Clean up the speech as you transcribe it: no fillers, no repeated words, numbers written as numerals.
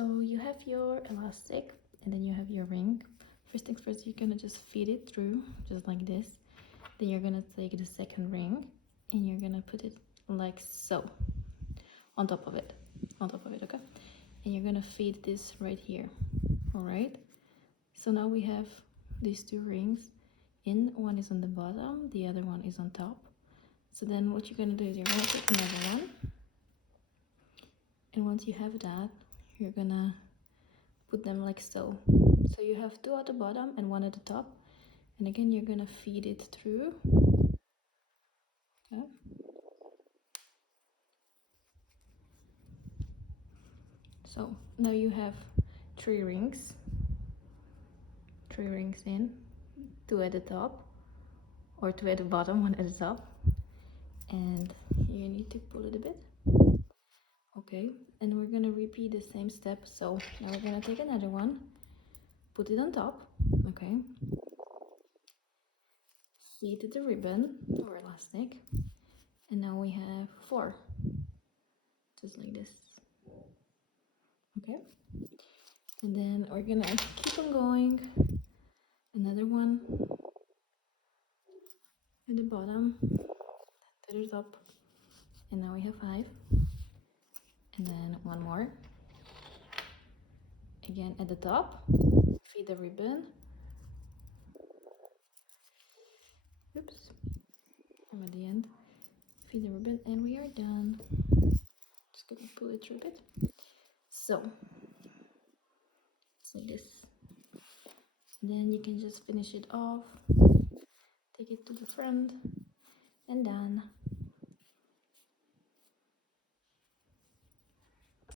So you have your elastic and then you have your ring. First things first, you're gonna just feed it through just like this. Then you're gonna take the second ring and you're gonna put it like so on top of it, okay? And you're gonna feed this right here. All right, so now we have these two rings in. One is on the bottom, the other one is on top. So then what you're gonna do is you're gonna take another one, and once you have that, you're gonna put them like so. So you have two at the bottom and one at the top, and again you're gonna feed it through. Okay. So now you have three rings in, two at the top or two at the bottom, one at the top, and you need to pull it a bit. Okay, and we're gonna repeat the same step. So now we're gonna take another one, put it on top, okay, feed the ribbon or elastic, and now we have four, just like this. Okay, and then we're gonna keep on going, another one at the bottom, to the top, and now we have five, and then one more again at the top, feed the ribbon, oops, I'm at the end, feed the ribbon, and we are done. Just gonna pull it through a bit. So it's like this. Then you can just finish it off, take it to the front, and done.